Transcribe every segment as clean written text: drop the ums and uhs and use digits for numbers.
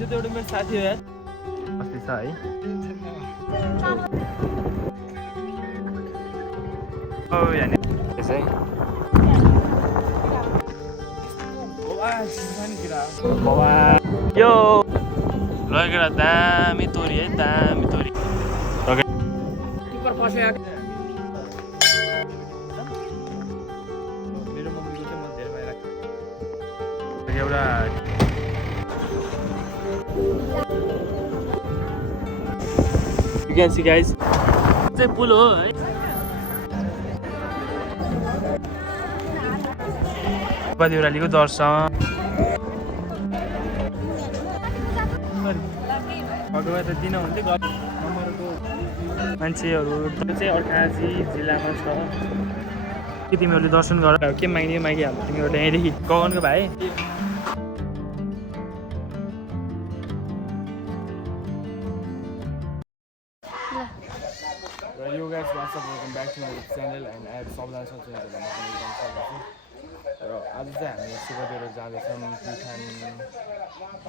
त्यो त एउटा मेरो साथी हो यार अस्ति छ है ओ यानी त्यसै यो लगेर दामी तोरी है दामी तोरी मेरो मम्मीको चाहिँ म धेरै माया लाग्छ एउटा you can see guys चाहिँ पुल हो है देउरालीको दर्शन भगवान् त दिन हुन्थ्यो नम्बरको मान्छेहरू चाहिँ अर्काजी जिल्लामा छ के तिमीहरूले दर्शन गर के माग्ने मागिहाल्छ तिमीहरूले यहीँदेखि गगनको भाइ Yo guys, what's up? Welcome back to my channel and I have सबजना सोच्नुहुन्छ र आज चाहिँ हामी सुबदेर जाँदैछौँ प्युठान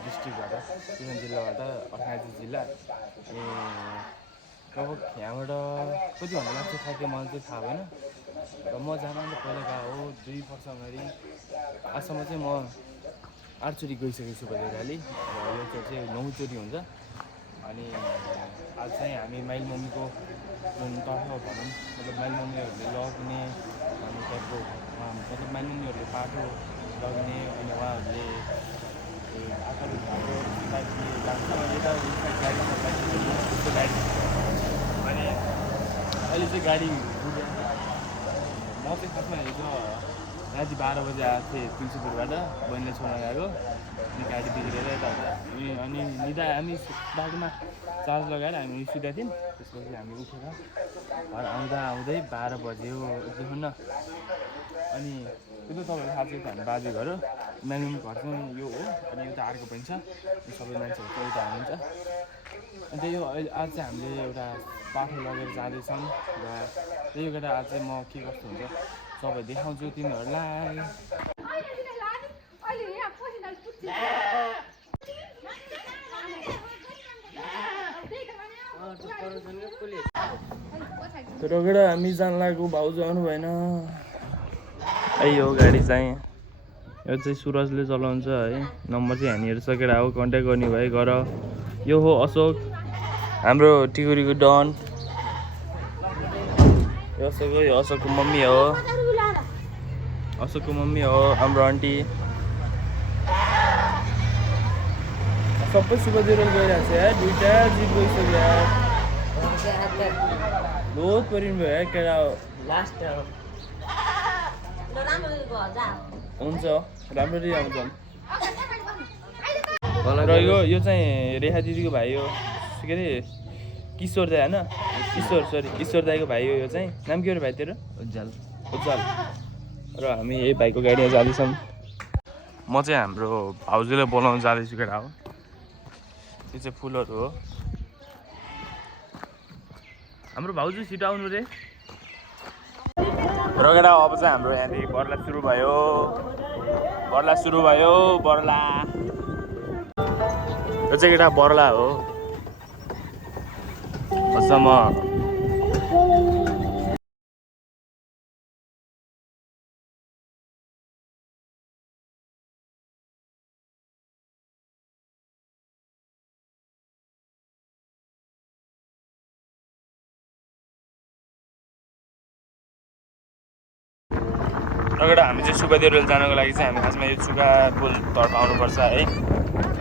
डिस्ट्रिक्टबाट प्युठान जिल्लाबाट अर्काजी जिल्ला अनि अब यहाँबाट कति घन्टा लाग्छ ठ्याक्कै मलाई चाहिँ थाहा भएन र म जानु पहिला गएको हो 2 वर्ष अगाडि आजसम्म चाहिँ म 8 चोटि गइसकेको छु सुबदेराली र यो चाहिँ 9 चोटि हुन्छ अनि आज चाहिँ हामी माइल मम्मीको जुन तर्फ भनौँ मतलब माइल मम्मीहरूले लग्ने भन्ने टाइपको मतलब माइल मम्मीहरूले बाटो लग्ने अनि उहाँहरूले आकाश बाटो लाग्छ गाडी अनि अहिले चाहिँ गाडी म चाहिँ खासमा हिजो राति 12 बजी आएको थिएँ तुलसीपुरबाट बहिनीले छोड्न गएको अनि गाडी बिग्रेर यता अनि निदा हामी बाटोमा चार्ज लगाएर हामी सुतेका थियौँ त्यसपछि हामी उठेर घर आउँदै 12 बज्यो देखौँ न अनि त्यो त तपाईँहरू थाहा छ हामी बाजे घर हो म्यानुम घर चाहिँ यो हो अनि एउटा अर्को पनि छ सबै मान्छेहरू चाहिँ एउटा हुनुहुन्छ अन्त यो अहिले आज चाहिँ हामीले एउटा बाटो लगेर जाँदैछौँ र त्यही भएर आज चाहिँ म के कस्तो हुन्छ सबै देखाउँछु तिमीहरूलाई तर हामी जान लाग्यो भाउजू आउनु भएन यो गाडी चाहिँ यो चाहिँ सुरजले चलाउँछ है नम्बर चाहिँ हामी हेरिसकेर आऊ कन्ट्याक्ट गर्ने भए गर यो हो अशोक हाम्रो टिकुरीको डन यो अशोकको मम्मी हो अशोकको मम्मी हो हाम्रो आन्टी सबै सुबदेरो गइरहेको छ यार 2टा जिप गइसक्यो यार बहुत परिन भयो यार केटा लास्ट हुन्छ राम्ररी आउँछ र यो चाहिँ रेखा दिदीको भाइ हो के अरे किशोर दाई होइन किशोर दाईको भाइ हो यो चाहिँ नाम के हो भाइ तेरो उज्जवल र हामी यही भाइको गाडीमा जाँदैछौँ म चाहिँ हाम्रो भाउजूलाई बोलाउन जाँदैछु केटा हो यो चाहिँ फुलहरू हो हाम्रो भाउजू छिटो आउनु रे र केटा अब चाहिँ हाम्रो यहाँदेखि बर्ला सुरु भयो बर्ला यो चाहिँ केटा बर्ला हो अझसम्म रगडा हामी चाहिँ सुगा देउराली जानको लागि चाहिँ हामी खासमा यो सुगा पुल तर्फ आउनुपर्छ है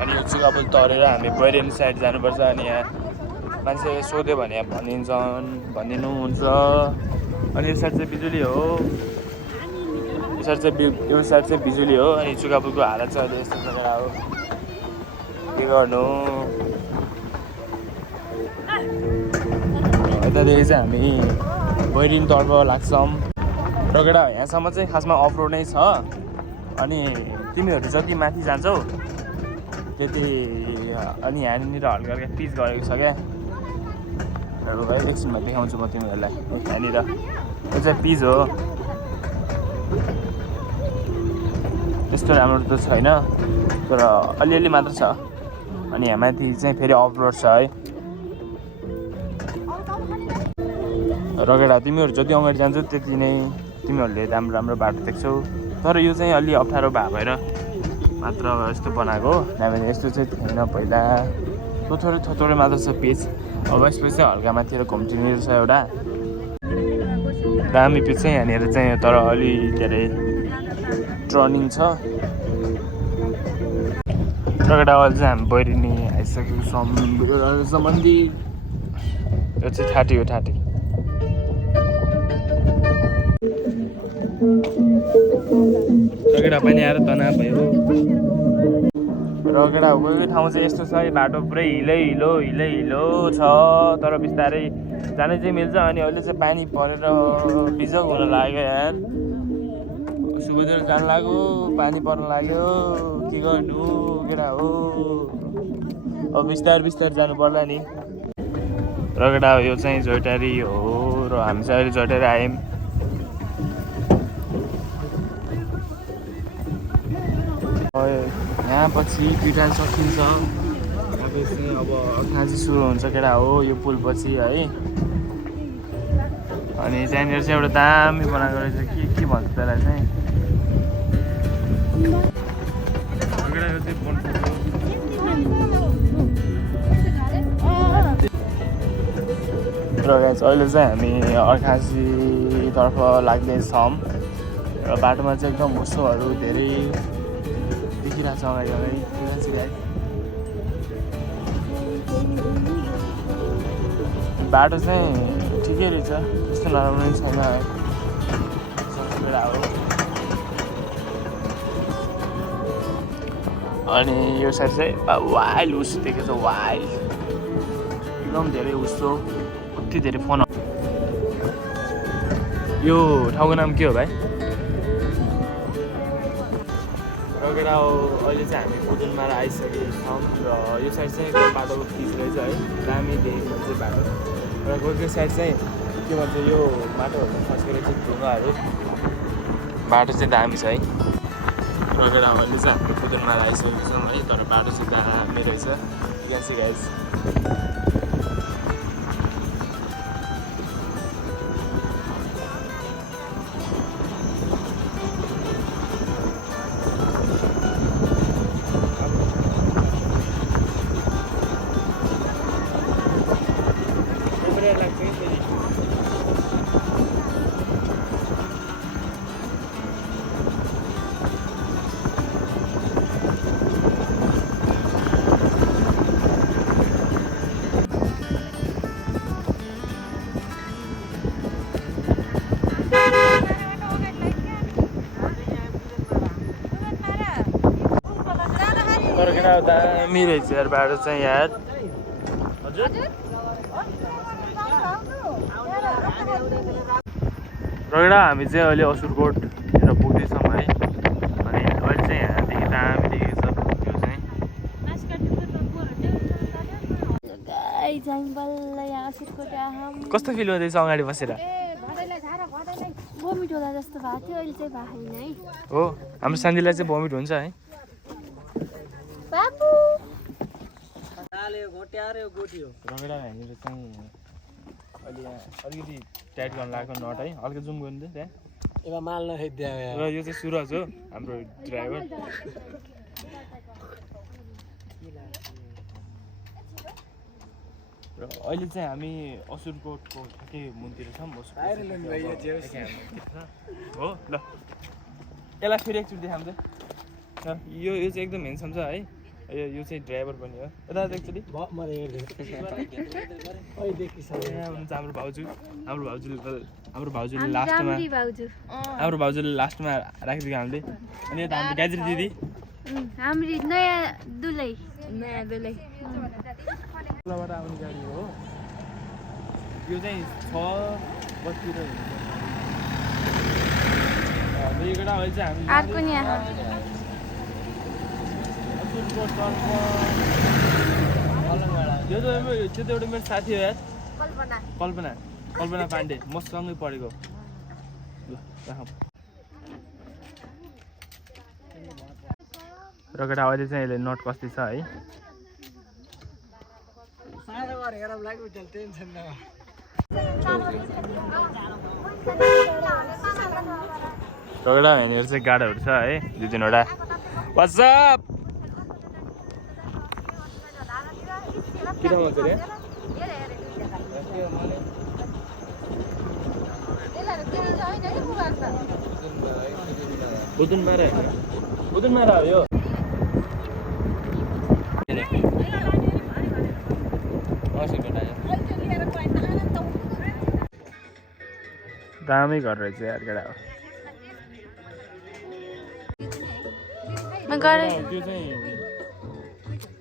अनि यो सुगा पुल तरेर हामी बैरेली साइड जानुपर्छ अनि यहाँ मान्छे सोध्यो भने भनिदिनुहुन्छ अनि यो साइड चाहिँ बिजुली हो यो साइड चाहिँ बिजुली हो अनि सुगा पुलको हालत चाहिँ अहिले यस्तो जग्गा हो के गर्नु यतादेखि चाहिँ हामी बैरिनतर्फ लाग्छौँ रगडा यहाँसम्म चाहिँ खासमा अफ रोड नै छ अनि तिमीहरू जति माथि जान्छौ त्यति अनि यहाँनिर हल्का हल्का पिच गरेको छ क्या भाइ एकछिनमा देखाउँछु म तिमीहरूलाई यहाँनिर यो चाहिँ पिच हो त्यस्तो राम्रो त छैन तर अलिअलि मात्र छ अनि यहाँ माथि चाहिँ फेरि अफ रोड छ है। रगेडा तिमीहरू जति अगाडि जान्छौ त्यति नै तिमीहरूले राम्रो राम्रो बाटो देख्छौ। तर यो चाहिँ अलि अप्ठ्यारो भएर मात्र यस्तो बनाएको हो, नभए यस्तो चाहिँ थिएन पहिला। थोरै मात्र छ पिच। अब यसपछि चाहिँ हल्का माथितिर घुम्टिने छ एउटा दामी पिच चाहिँ यहाँनिर चाहिँ, तर अलि धेरै टर्निङ छ। रगेडा अहिले चाहिँ हामी बैरिनी आइसकेको छ मन्दिर। यो चाहिँ ठाटी हो, ठाटी। रगेडा पनि आएर तनाव भयो। रगेडा हुने ठाउँ चाहिँ यस्तो छ, बाटो पुरै हिलो छ, तर बिस्तारै जाने चाहिँ मिल्छ। अनि अहिले चाहिँ पानी परेर बिजोग हुन लाग्यो यार। सुबुधेर जानु लाग्यो, पानी पर्न लाग्यो, के गर्नु केटा हो। अब बिस्तार जानु पर्ला नि। रगेडा यो चाहिँ जोइटारी हो र हामी चाहिँ अहिले जोइटारी आयौँ। यहाँ पछि पिटान सकिन्छ। चाहिँ अब खाँची सुरु हुन्छ केटा हो यो पुल पछि है। अनि त्यहाँनिर चाहिँ एउटा दामी बनाएको रहेछ, के भन्छ त्यसलाई चाहिँ र अहिले चाहिँ हामी अर्खाँचीतर्फ लाग्दैछौँ र बाटोमा चाहिँ एकदम हुस्सोहरू धेरै देखिरहेको छ अगाडि। बाटो चाहिँ ठिकै रहेछ, त्यस्तो नराम्रो पनि छैन है। बेला हो। अनि यो साइड चाहिँ वाइल्ड हुस्सो देखेको छ, वाइल्ड एकदम धेरै हुस्सो, कति धेरै फोन। यो ठाउँको नाम के हो भाइ? रगेडा हो। अहिले चाहिँ हामी पुदुनमारा आइसकेको छौँ र यो साइड चाहिँ बाटोको पिच रहेछ है, दामी देखेको चाहिँ बाटो। र गोर्खे साइड चाहिँ के भन्छ यो बाटोहरू खस्केर चाहिँ ढुङ्गाहरू, बाटो चाहिँ दामी छ है। रगेडा अहिले चाहिँ हामी पुदुनमारा आइसकेको छौँ है, तर बाटो चाहिँ दामी रहेछ। यहाँ चाहिँ गाइस दामी रहेछ यार बाटो चाहिँ यार। हजुर रगेडा हामी चाहिँ अहिले असुरकोटतिर पुग्दैछौँ है। अनि अहिले चाहिँ यहाँदेखि दामी देखेको छ त्यो चाहिँ। कस्तो फिल हुँदैछ अगाडि बसेर? भोमिट होला जस्तो भएको थियो, अहिले चाहिँ भएको छैन है। हो, हाम्रो सान्दीलाई चाहिँ भोमिट हुन्छ है। बाबु रगेडा यहाँनिर चाहिँ अहिले यहाँ अलिकति टाइट गर्नु लागेको नट है, हल्का जुम गर्नु थियो त्यहाँ। र यो चाहिँ सुरज हो हाम्रो ड्राइभर। र अहिले चाहिँ हामी असुरकोटको ठ्याक्कै मुनतिर छौँ। हो ल, यसलाई फेरि एकचोटि देखाउँछ। यो चाहिँ एकदम हेन्डसम छ है। यो चाहिँ ड्राइभर पनि हो। यता एकचोटि हुनुहुन्छ हाम्रो भाउजू। हाम्रो भाउजूले लास्टमा राखिदिएको हामीले। अनि यता हाम्रो गाजरी दिदी, हाम्रो नयाँ दुलै बाट आउने गाडी हो यो चाहिँ 6 बजीतिर हुन्छ। अहिले चाहिँ हामी अर्को नि यहाँ त्यो त एउटा मेरो साथी हो यार, कल्पना पाण्डे, मसँगै पढेको। ल रगेडा अहिले चाहिँ यसले नट कस्दैछ है। रगडा यहाँनिर चाहिँ गाडाहरू छ है 2-3वटा वाट्सएप किन भन्छ रे बुदुन मारा हो यो दामी घर रहेछ यार केटा हो म गरे त्यो चाहिँ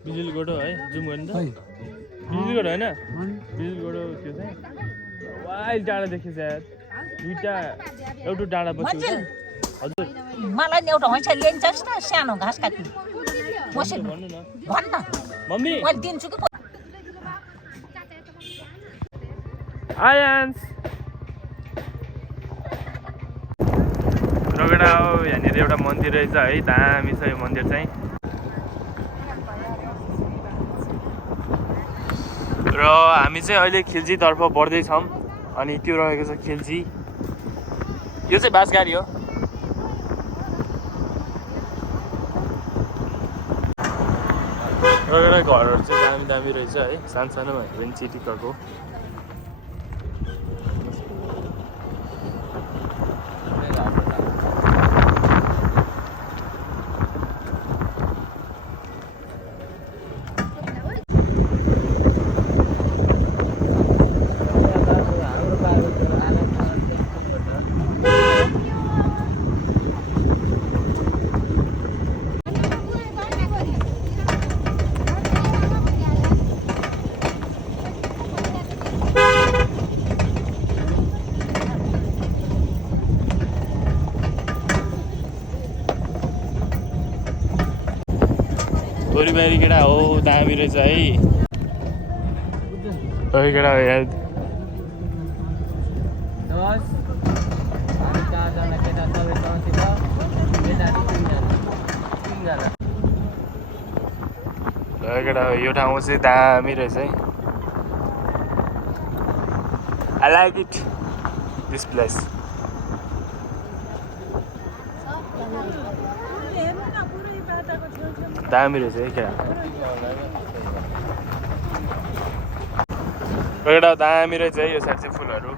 बिजुली गोडो है जुम गर्नु त बिजुली गोडो होइन बिजुली गोडो त्यो चाहिँ वाइल डाँडा देखेछ यार दुईटा एउटा डाँडा बस्यो हजुर मलाई नि एउटा हैसा लिन्छस् न सानो घाँस काटी मसिन भन्नु न भन्न मम्मी मैले दिन्छु कि आयन्स रगडा हो यहाँनिर एउटा मन्दिर रहेछ है दामी छ यो मन्दिर चाहिँ र हामी चाहिँ अहिले खिल्जीतर्फ बढ्दैछौँ अनि त्यो रहेको छ खिल्जी यो चाहिँ बासगाडी हो रगडा घरहरू चाहिँ दामी दामी रहेछ है सानो सानो भनेको पनि चिटिक्कको तोरीबारी केटा हो दामी रहेछ है केटा हो यार केटा हो यो ठाउँ चाहिँ दामी रहेछ है I like it this place दामी रहेछ है क्या एउटा दामी रहेछ है यो साइड चाहिँ फुलहरू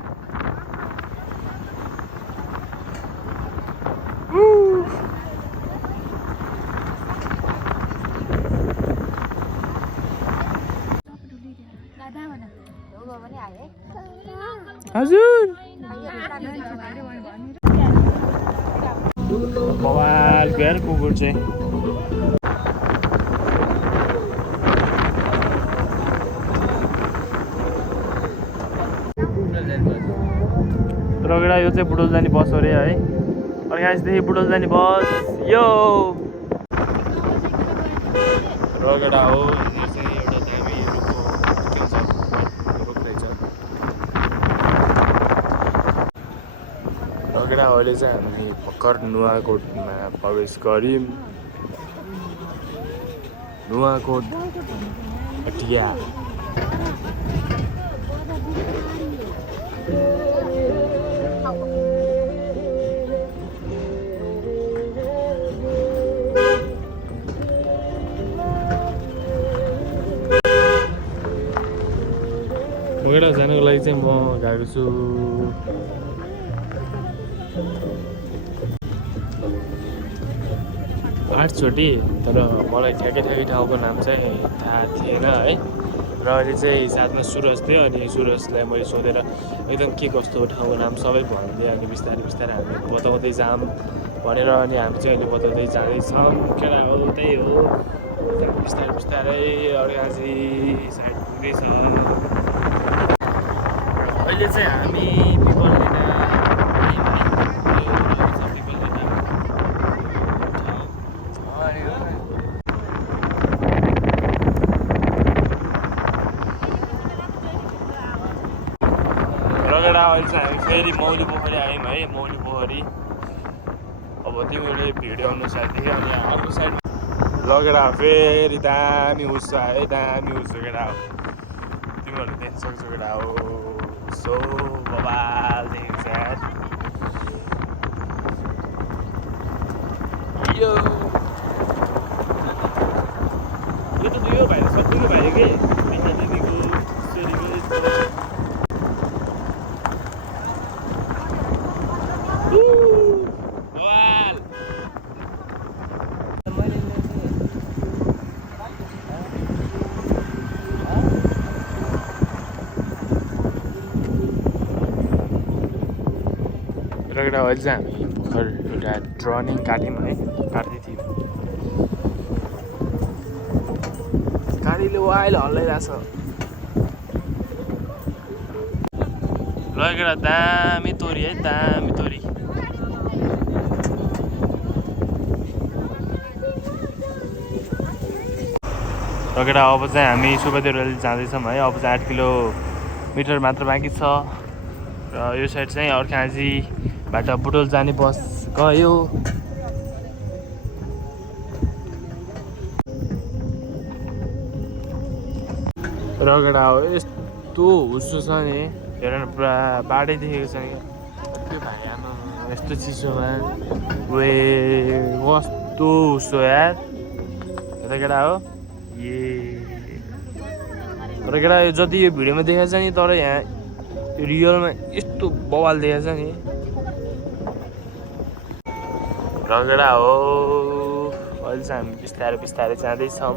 हजुर बवालको यार कुकुर चाहिँ रगडा यो चाहिँ बुढोलजानी बस हो अरे है अनि यहाँदेखि बुढोलजानी बस यो रगडा हो यो चाहिँ एउटा दामी रुख रहेछ रगडा अहिले चाहिँ हामी भर्खर नुवाकोटमा प्रवेश गऱ्यौँ नुवाकोट हटिया रगडा जानको लागि चाहिँ म गएको छु 8 चोटि तर मलाई ठ्याक्कै ठाउँको नाम चाहिँ थाहा थिएन है र अहिले चाहिँ साथमा सुरज थियो अनि सुरजलाई मैले सोधेर एकदम के कस्तो ठाउँको नाम सबै भनिदिएँ अनि बिस्तारै बिस्तारै हामी बताउँदै जाऊँ भनेर अनि हामी चाहिँ अहिले बताउँदै जाँदैछौँ केटा हो त्यही हो बिस्तारै बिस्तारै अर्घाजी साइड पुग्दैछ अहिले चाहिँ हामी रगडा अहिले चाहिँ हामी फेरि मौली पोखरी आयौँ है मौली पोखरी अब तिमीले भिडियो अनुसार देख्यो अनि अर्को साइड रगडा फेरि दामी उस है दामी उस केटा तिमीहरू देख्न सक्छौ केटा हो सो बबाल देखेको छ यार यो त यो भाइ सबैको भाइ के बिना दिदीको छोरीको यस्तो बबाल र केटा अहिले चाहिँ हामी भर्खर एउटा ड्रनिङ काट्यौँ है काट्दै थियौँ गाडीले वाइल हल्लाइरहेछ ल केटा दामी तोरी है दामी तोरी र केटा अब चाहिँ हामी सुब्बादेव रेल जाँदैछौँ है अब चाहिँ 8 किलोमिटर मात्र बाँकी छ र यो साइड चाहिँ अर्खाँजीबाट बुटोल जाने बस गयो र केटा हो यस्तो हुस्सो छ नि हेर न पुरा बाटै देखेको छ नि त्यो भाइ आमा यस्तो चिसोमा वे कस्तो हुस्सो यार यता केटा हो ए तर केटा जति यो भिडियोमा देखाएको छ नि तर यहाँ रियलमा यस्तो बवाल देखाएको छ नि र केटा हो अहिले चाहिँ हामी बिस्तारै बिस्तारै जाँदैछौँ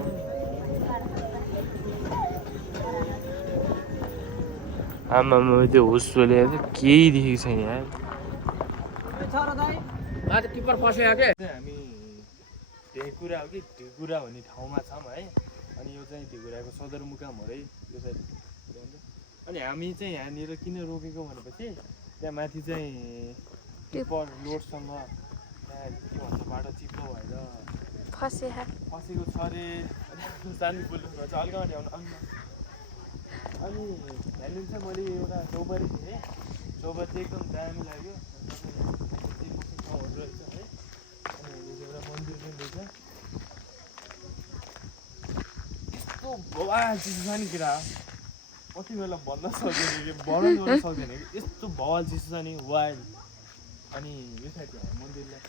आमा त्यो हुस्सोले केही देखेको छैन यार हामी ढेकुरा हो कि ढेकुरा भन्ने ठाउँमा छौँ है अनि यो चाहिँ ढेकुराको सदरमुकाम हो है यो साइड अनि हामी चाहिँ यहाँनिर किन रोकेको भनेपछि त्यहाँ माथि चाहिँ टिप्पर लोडसँग त्यहाँ के भन्छ बाटो चिप्लो भएर फसेको छ अरे सानो बोल्नु छ अलिक अगाडि आउनु अनि यहाँनिर चाहिँ मैले एउटा चौबारी थिएँ चौबारी चाहिँ एकदम दामी लाग्यो ठाउँहरू रहेछ है अनि एउटा मन्दिर पनि रहेछ यस्तो बवाल चिसो छ नि केटा कति बेला भन्न सक्दैन कि वर्णन गर्न सक्दैन कि यस्तो बवाल चिसो छ नि वाइल्ड अनि यो साइड मन्दिरलाई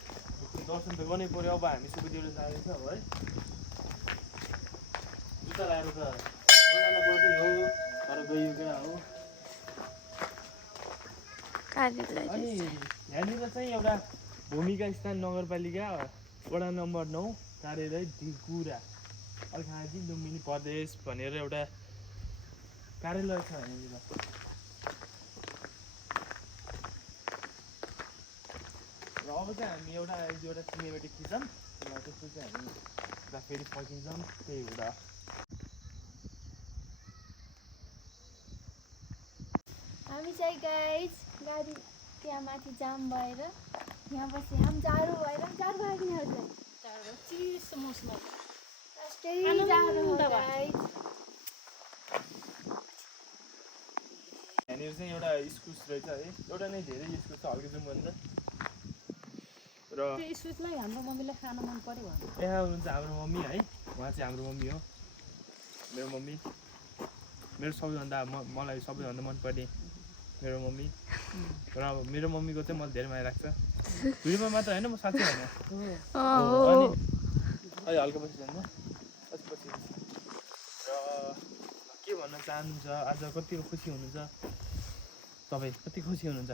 दर्शन त गर्नै पऱ्यो अब हामी सुब्बादेव जाँदैछौँ है जुत्ता लगाएर त नजानु पर्ने हो तर गयो केटा हो अनि यहाँनिर चाहिँ एउटा भूमिका स्थान नगरपालिका वडा नम्बर 9 कार्यालय ढिकुरा अर्खाँजी लुम्बिनी प्रदेश भनेर एउटा कार्यालय छ यहाँनिर र अब चाहिँ हामी एउटा सिनेमेटिक खिच्छौँ र त्यसपछि हामी फेरि फर्किन्छौँ त्यही हुँदा हामी चाहिँ गाइज गाडी त्यहाँ माथि जाम भएर यहाँ बसी हम जाडो भएर जाडो भयो कि हजुर चिसो मौसम जाडो हो गाइज यहाँनिर चाहिँ एउटा इस्कुस रहेछ है एउटा नै धेरै इस्कुस छ हल्का जुम भन्छ र त्यो इस्कुसमै हाम्रो मम्मीलाई खान मन पर्यो भने यहाँ हुनुहुन्छ हाम्रो मम्मी है उहाँ चाहिँ हाम्रो मम्मी हो मेरो मम्मी मेरो सबैभन्दा मलाई सबैभन्दा मनपर्ने मेरो मम्मी र मेरो मम्मीको चाहिँ मलाई धेरै माया लाग्छ भिडियोमा मात्र होइन म साँच्चै होइन अनि अहिले हल्का पछि जान्छ पछि र के भन्न चाहनुहुन्छ आज कतिको खुसी हुनुहुन्छ तपाईँ कति खुसी हुनुहुन्छ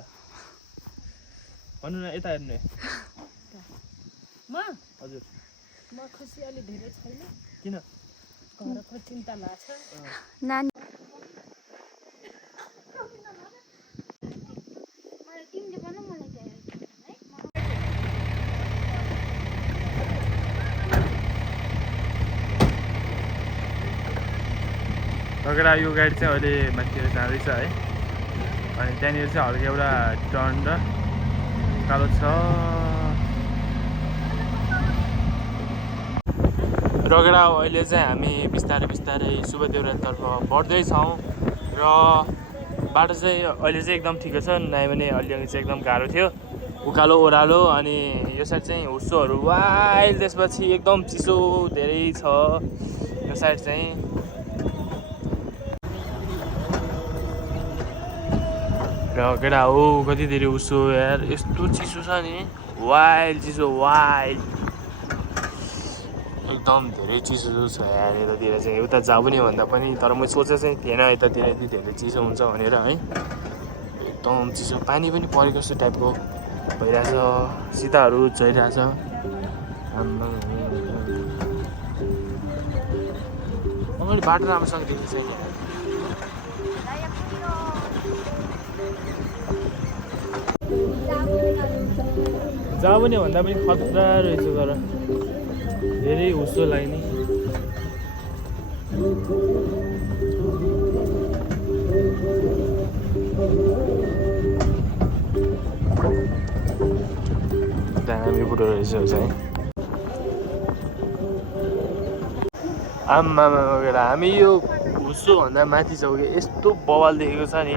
भन्नु न यता हेर्नु म हजुर म खुसी अलि धेरै छैन किन घरको चिन्ता लाग्छ नानी लगेर यो गाडी चाहिँ अहिले माथितिर जाँदैछ है अनि त्यहाँनिर चाहिँ हल्का एउटा टर्न र कालो छ रगडा अहिले चाहिँ हामी बिस्तारै बिस्तारै सुब्बादेव रेलतर्फ बढ्दैछौँ र बाटो चाहिँ अहिले चाहिँ एकदम ठिकै छ नयाँ भने अलि चाहिँ एकदम गाह्रो थियो उकालो ओह्रालो अनि यो साइड चाहिँ हुस्सोहरू वाइल त्यसपछि एकदम चिसो धेरै छ यो साइड चाहिँ केटा हो कति धेरै उसो यार यस्तो चिसो छ नि वाइल्ड चिसो वाइल्ड एकदम धेरै चिसो छ यार यतातिर चाहिँ उता जाऊ पनि भन्दा पनि तर म सोचे चाहिँ थिएन यतातिर यति धेरै चिसो हुन्छ भनेर है एकदम चिसो पानी पनि परेको जस्तो टाइपको भइरहेछ सीताहरू झरिरहेछ अगाडि बाटो राम्रोसँग देख्नु छैन जहाँ पनि भन्दा पनि खतरा रहेछ तर धेरै हुस्सो लाग्ने दामी कुरो रहेछ चाहिँ आम्मा हामी यो हुस्सो भन्दा माथि छौँ कि यस्तो बवाल देखेको छ नि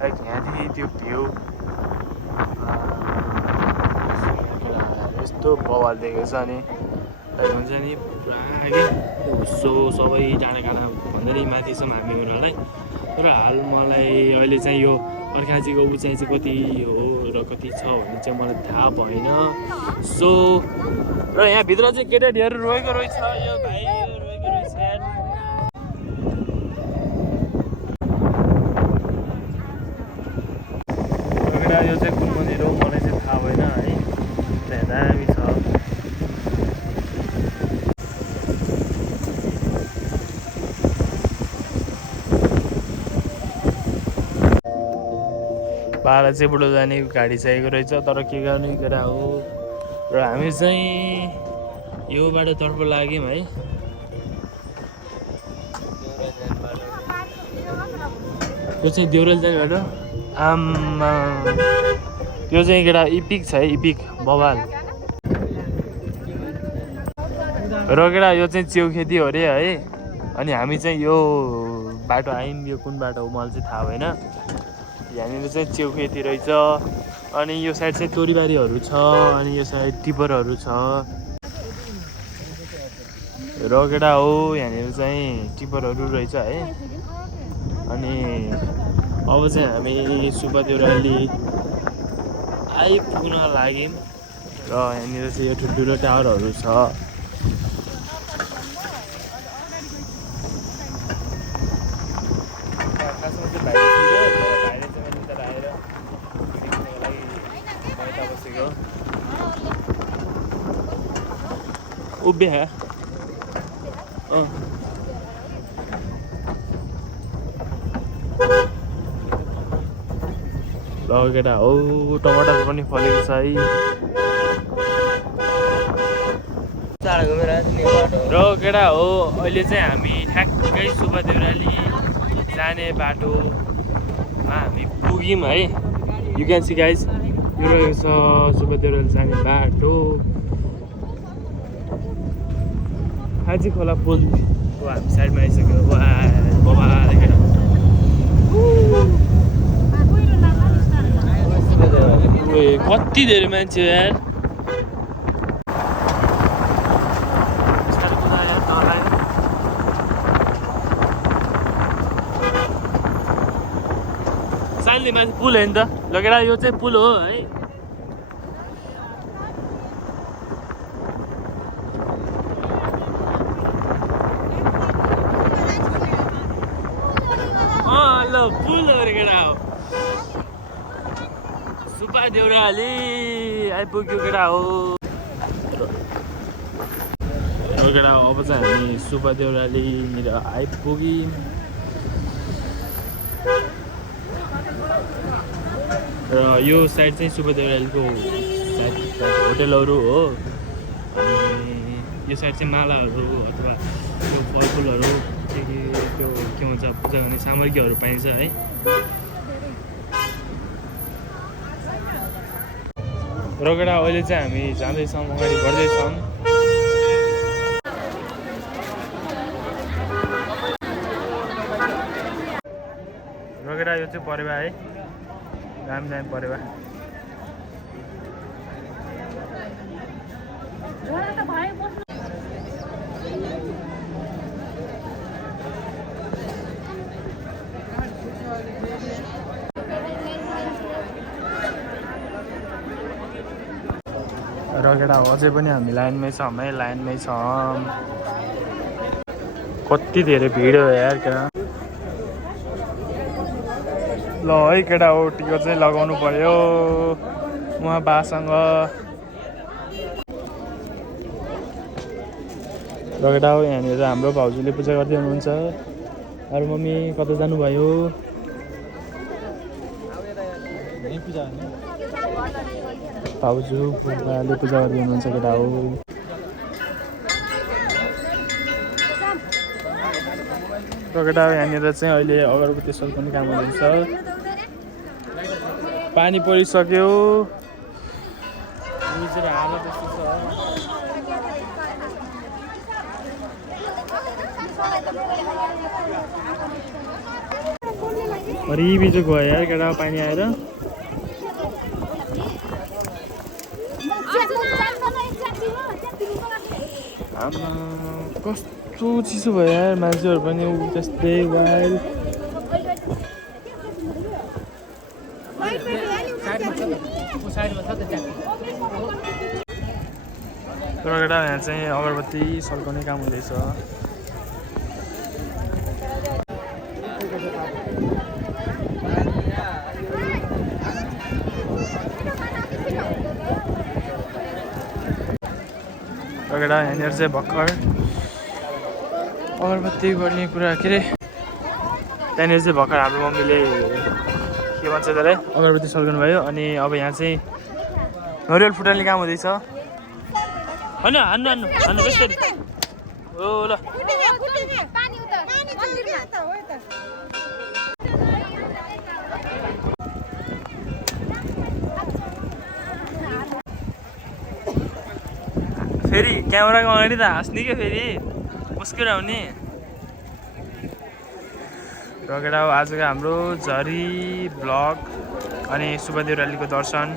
लाइक यहाँदेखि त्यो भ्यू यस्तो बवाल देखेको छ नि हुन्छ नि पुरा कि हुस्सो सबै डाँडा काँडा भन्दा नि माथिसम्म हामी हुनलाई तर हाल मलाई अहिले चाहिँ यो अर्खाँचीको उचाइ चाहिँ कति हो र कति छ भन्ने चाहिँ मलाई थाहा भएन सो र यहाँभित्र चाहिँ केटाहरू रोएको रहेछ यो भाइ रोएको रहेछ यार यो चाहिँ कुन मन्दिर हो मलाई चाहिँ थाहा भएन है त्यहाँ दामी छ बाह्र चाहिँ बुढो जाने गाडी चाहिएको रहेछ तर के गर्ने केटा हो र हामी चाहिँ यो बाटोतर्फ लाग्यौँ है यो चाहिँ देउराली जाने बाटो आम्मा त्यो चाहिँ केटा इपिक छ है इपिक बवाल र केटा यो चाहिँ च्याउखेती हो अरे है अनि हामी चाहिँ यो बाटो आयौँ यो कुन बाटो हो मलाई चाहिँ थाहा भएन यहाँनिर चाहिँ च्याउखेती रहेछ अनि यो साइड चाहिँ तोरीबारीहरू छ अनि यो साइड टिपरहरू छ र केटा हो यहाँनिर चाहिँ टिपरहरू रहेछ है अनि अब चाहिँ हामी सुब्बा देउराली आइपुग्न लाग्यौँ र यहाँनिर चाहिँ यो ठुल्ठुलो टावरहरू छ उभ्या है केटा हो टमाटर पनि फलेको छ है र केटा हो अहिले चाहिँ हामी ठ्याक्कै सुब्बा देउराली जाने बाटोमा हामी पुग्यौँ है यु क्यान सी गाइज यो रहेको छ सुब्बा देउराली जाने बाटो हाजी खोला पुलको हामी साइडमा आइसक्यो कति धेरै मान्छे यार साइडले माथि पुल हो नि त लगेर यो चाहिँ पुल हो है पुलहरू केटा हो सुब्बा देउराली आइपुग्यो केटा हो केटा हो अब चाहिँ हामी सुब्बा देउरालीनिर आइपुग्यौँ र यो साइड चाहिँ सुब्बा देउरालीको साइड होटेलहरू हो अनि यो साइड चाहिँ मालाहरू अथवा त्यो फलफुलहरू त्यो के भन्छ पूजा गर्ने सामग्रीहरू पाइन्छ है र केटा अहिले चाहिँ हामी जाँदैछौँ अगाडि बढ्दैछौँ र केटा यो चाहिँ परेवा है दामी दामी परेवा केटा अझै पनि हामी लाइनमै छौँ है, लाइनमै छौँ। कति धेरै भिड हो यार केटा। ल है केटा हो टिकट चाहिँ लगाउनु पर्यो उहाँ बासँग। र केटा हो यहाँनिर हाम्रो भाउजूले पूजा गर्दै हुनुहुन्छ। अरू मम्मी कता जानुभयो? भाउजू बुबाले पूजा गर्दै हुनुहुन्छ केटा हो। र केटा हो यहाँनिर चाहिँ अहिले अगरबत्ती सल्काउने काम हुँदैछ। पानी परिसक्यो। बुझेर हाल त्यस्तो छ। बिजोग भयो यार केटा पानी आएर। आमा कस्तो चिसो भयो यार, मान्छेहरू पनि त्यस्तै वाइल्ड। तर केटा यहाँ चाहिँ अगरबत्ती सल्काउने काम हुँदैछ। केटा यहाँनिर चाहिँ भर्खर अगरबत्ती गर्ने कुरा के अरे त्यहाँनिर चाहिँ भर्खर हाम्रो मम्मीले के भन्छ त्यसलाई अगरबत्ती सल्काउनु भयो। अनि अब यहाँ चाहिँ नरिवल फुटाल्ने काम हुँदैछ होइन। हान्नु हान्नु हान्नु बेसरी हो ल। फेरि क्यामेराको अगाडि त हाँस्ने क्या, फेरि मुस्किल आउने। र केटा हो आजको हाम्रो झरी ब्लग अनि शुभ देउरालीको दर्शन।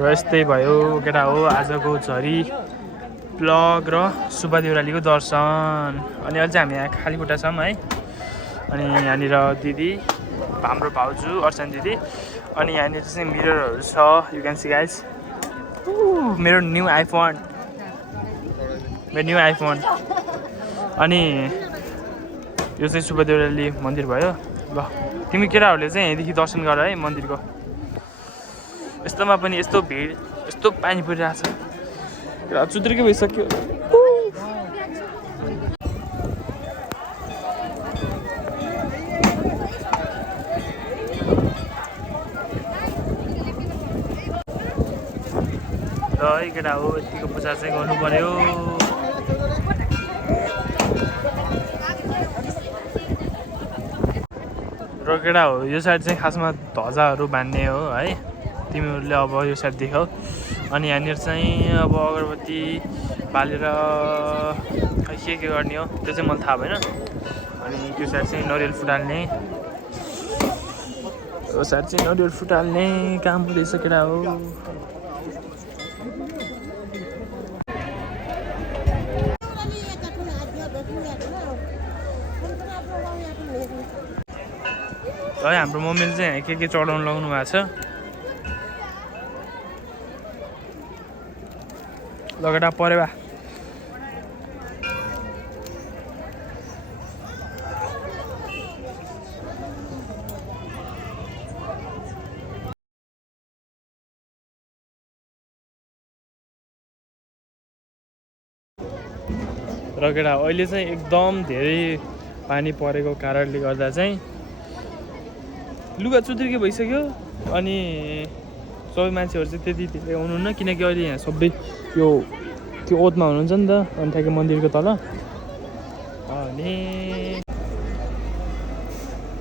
र यस्तै भयो केटा हो आजको झरी ब्लग र शुभ देउरालीको दर्शन। अनि अझै हामी यहाँ खाली खुट्टा छौँ है। अनि यहाँनिर दिदी हाम्रो भाउजू अर्चना दिदी। अनि यहाँनिर चाहिँ मिररहरू छ, यु क्यान सी गाइज। मेरो न्यू आइफोन, मेरो न्यू आइफोन। अनि यो चाहिँ शुभ देउराली मन्दिर भयो। ल तिमी केटाहरूले चाहिँ यहाँदेखि दर्शन गर है मन्दिरको। यस्तोमा पनि यस्तो भिड, यस्तो पानी परिरहेछ, चुत्रिकै भइसक्यो। ल है केटा हो यतिको पूजा चाहिँ गर्नु पर्यो। र केटा हो यो साइड चाहिँ खासमा ध्वजाहरू बान्ने हो है, तिमीहरूले अब यो साइड देखाऊ। अनि यहाँनिर चाहिँ अब अगरबत्ती बालेर खै के गर्ने हो त्यो चाहिँ मलाई थाहा भएन। अनि त्यो साइड चाहिँ नरिवल फुटाल्ने, यो साइड चाहिँ नरिवल फुटाल्ने काम हुँदैछ केटा हो। है हाम्रो मम्मीले चाहिँ के चढाउनु लगाउनु भएको छ। लगेटा परे बा र केटा अहिले चाहिँ एकदम धेरै पानी परेको कारणले गर्दा चाहिँ लुगा चुत्रिकै भइसक्यो। अनि सबै मान्छेहरू चाहिँ त्यति धेरै आउनुहुन्न, किनकि अहिले यहाँ सबै त्यो ओतमा हुनुहुन्छ नि त, अनि ठ्याक्कै मन्दिरको तल। अनि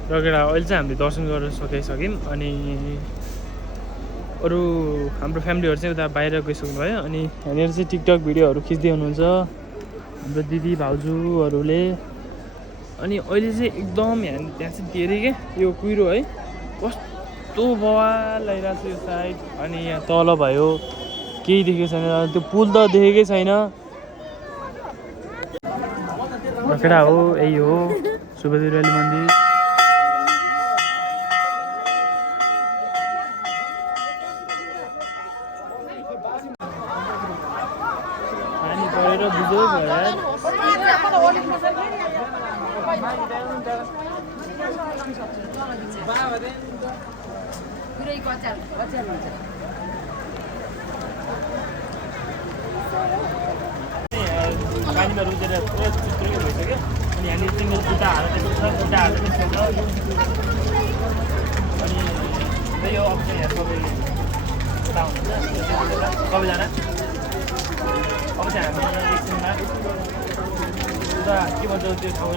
र केटा अहिले चाहिँ हामीले दर्शन गर्न सकिसक्यौँ। अनि अरू हाम्रो फ्यामिलीहरू चाहिँ उता बाहिर गइसक्नु भयो। अनि यहाँनिर चाहिँ टिकटक भिडियोहरू खिच्दै हुनुहुन्छ हाम्रो दिदी भाउजूहरूले। अनि अहिले चाहिँ एकदम त्यहाँ चाहिँ धेरै क्या यो कुहिरो है कस्तो बवाल लगाइरहेको छ यो साइड अनि यहाँ तल भयो केही देखेको छैन त्यो पुल त देखेकै छैन केटा हो यही हो सुबदेवराली मन्दिर पानी परेर बुझ्दै भयो पानीमा रुचेर पुरा चित्रियो भइसक्यो अनि यहाँनिर चाहिँ मेरो खुट्टा हालेको छ खुट्टा हालेको छ अनि त्यही हो अब चाहिँ यहाँ सबैले खुट्टा हुनुहुन्छ सबैजना अब चाहिँ हामी एकछिनमा उता के भन्छ त्यो ठाउँको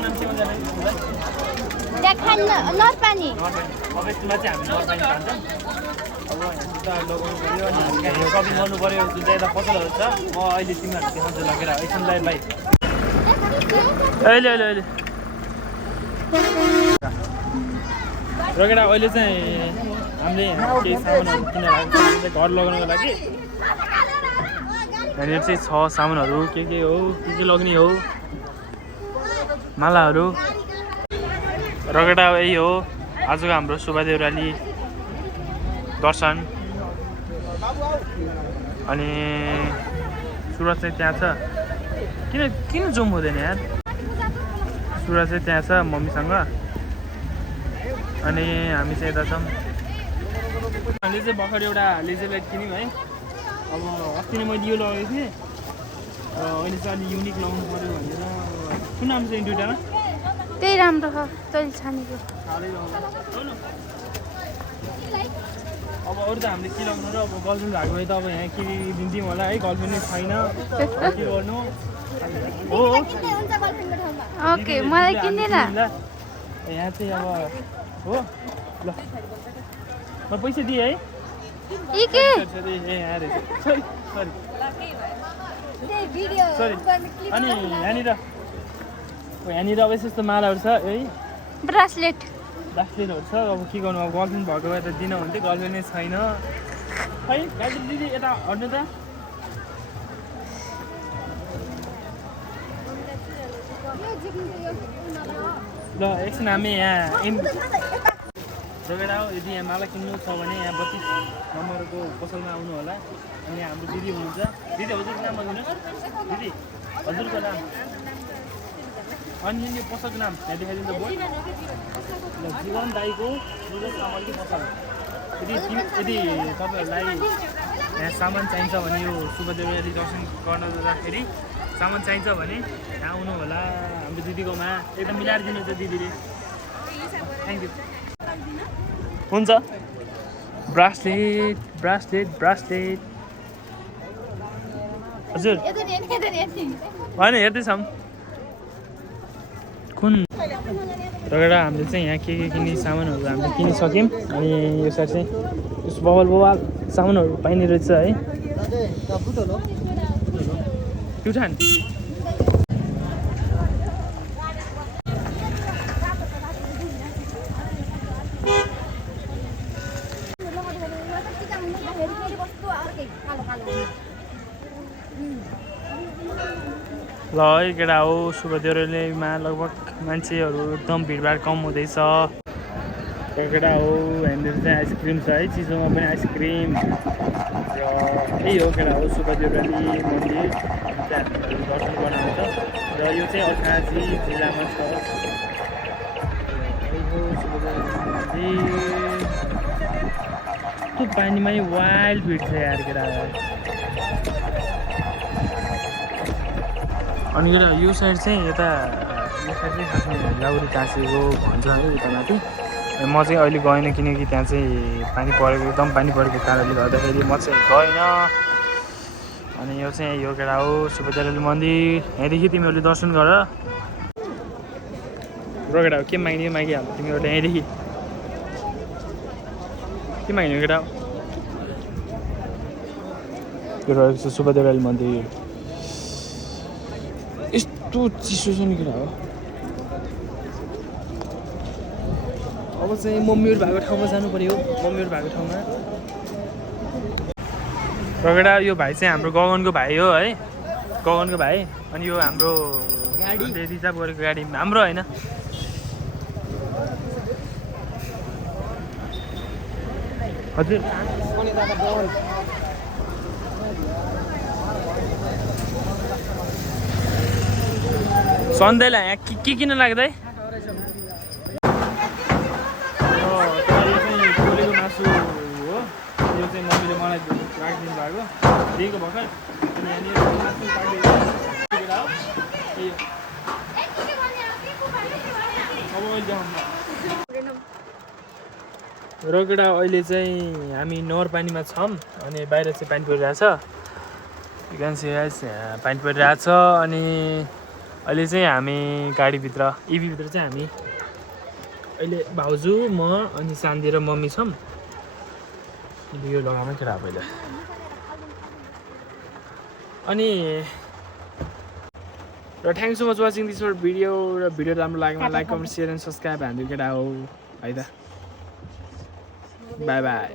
नाम के भन्छ नरपानी अब यसमा चाहिँ हामी नरपानी खान्छौँ अब जुत्ता लगाउनु पऱ्यो अनि हामी यहाँ सपिङ गर्नु पऱ्यो जुन चाहिँ यता पसलहरू छ म अहिले तिमीहरू देखाउँछु लगेर एकछिनलाई बाई अहिले अहिले अहिले रकेटा अहिले चाहिँ हामीले केही सामानहरू किनेर आएको छ घर लगाउनको लागि यहाँनिर चाहिँ छ सामानहरू के हो के लग्ने हो मालाहरू रकेटा यही हो आजको हाम्रो सुब्बादेवराली दर्शन अनि सुरज चाहिँ त्यहाँ छ किन जुम हुँदैन यार सुरज चाहिँ त्यहाँ छ मम्मीसँग अनि हामी चाहिँ यता छौँ हामीले चाहिँ भर्खर एउटा लेजर लाइट किन्यौँ है अब अस्ति नै मैले यो लगाएको थिएँ अहिले चाहिँ अलिक युनिक लगाउनु पऱ्यो भनेर कुन नाम चाहिँ दुइटामा त्यही राम्रो छ तैँले छानेको अब अरू त हामीले के लगाउनु र अब गर्लफ्रेन्ड भएको भए त अब यहाँ के दिन्थ्यौँ होला है गर्लफ्रेन्ड नै छैन के गर्नु हो ओके मलाई किन्दैन यहाँ चाहिँ अब हो ल म पैसा दिएँ है सरी अनि यहाँनिर अब यस्तो मालाहरू छ है ब्रासलेटहरू छ अब के गर्नु अब गर्लफ्रेन्ड भएको भए त दिन हुन्थ्यो गर्लफ्रेन्ड नै छैन है गाइजु दिदी यता हट्नु त ल एकछिन हामी यहाँ रगेडा हो यदि यहाँ माला किन्नु छ भने यहाँ 32 नम्बरको पसलमा आउनु होला अनि हाम्रो दिदी हुनुहुन्छ दिदी हजुरको नाम भन्नुहोस् दिदी हजुरको नाम अनि यो पसलको नाम यहाँ देखाइदिनु बोर्ड ल जीवन दाईको कमलकी पसल यदि तपाईँहरूलाई यहाँ सामान चाहिन्छ भने यो सुब्बादेवराली दर्शन गर्न जाँदाखेरि सामान चाहिन्छ भने यहाँ आउनु होला हाम्रो दिदीकोमा एकदम मिलाएर दिनुहुन्छ दिदीले थ्याङ्क यू हुन्छ ब्रासलेट हजुर होइन हेर्दैछौँ कुन रगेडा हामीले चाहिँ यहाँ के किन्ने सामानहरू हामीले किनिसक्यौँ अनि यो साइड चाहिँ यस्तो बवाल सामानहरू पाइने रहेछ है प्युठान ल है केटा हो सुब्बादेवरालीमा लगभग मान्छेहरू एकदम भिडभाड कम हुँदैछ केटा हो यहाँनिर चाहिँ आइसक्रिम छ है चिसोमा पनि आइसक्रिम र यही हो केटा हो सुब्बादेवराली मन्दिर दर्शन गर्न आउँछ र यो चाहिँ अर्घाखाँची जिल्लामा छ त्यो पानीमै वाइल्ड भिड छ यार केटा अनि केटा यो साइड चाहिँ यता यो साइड चाहिँ खासमा लाउरी काँसेको भन्छ है उता माथि म चाहिँ अहिले गएन किनकि त्यहाँ चाहिँ पानी परेको एकदम पानी परेको कारणले गर्दाखेरि म चाहिँ गएन अनि यो चाहिँ यो केटा हो सुब्बादेवराली मन्दिर यहाँदेखि तिमीहरूले दर्शन गर र केटा हो के माग्ने मागिहाल्नु तिमीहरूले यहाँदेखि के माग्ने केटा हो यो रहेको छ सुब्बादेवराली मन्दिर कस्तो चिसो छ नि केटा हो अब चाहिँ मम्मीहरू भएको ठाउँमा जानु पर्यो मम्मीहरू भएको ठाउँमा र केटा यो भाइ चाहिँ हाम्रो गगनको भाइ हो है गगनको भाइ अनि यो हाम्रो गाडी रिजर्भ गरेको गाडी हाम्रो होइन हजुर सन्देला यहाँ के किन लाग्दै पोलेको मासु हो यो चाहिँ मम्मीले मलाई राखिदिनु भएको दिएको भर्खर अनि यहाँनिर मासु र केटा अहिले चाहिँ हामी नवरपानीमा छौँ अनि बाहिर चाहिँ पानी परिरहेछ पानी परिरहेछ अनि अहिले चाहिँ हामी गाडीभित्र इभीभित्र चाहिँ हामी अहिले भाउजू म अनि सान्दी र मम्मी छौँ यो लगामै केटा पहिला अनि र thank so much watching this video र भिडियो राम्रो लाग्यो like comment share and subscribe हान्दियो केटा हो है त बाई बाई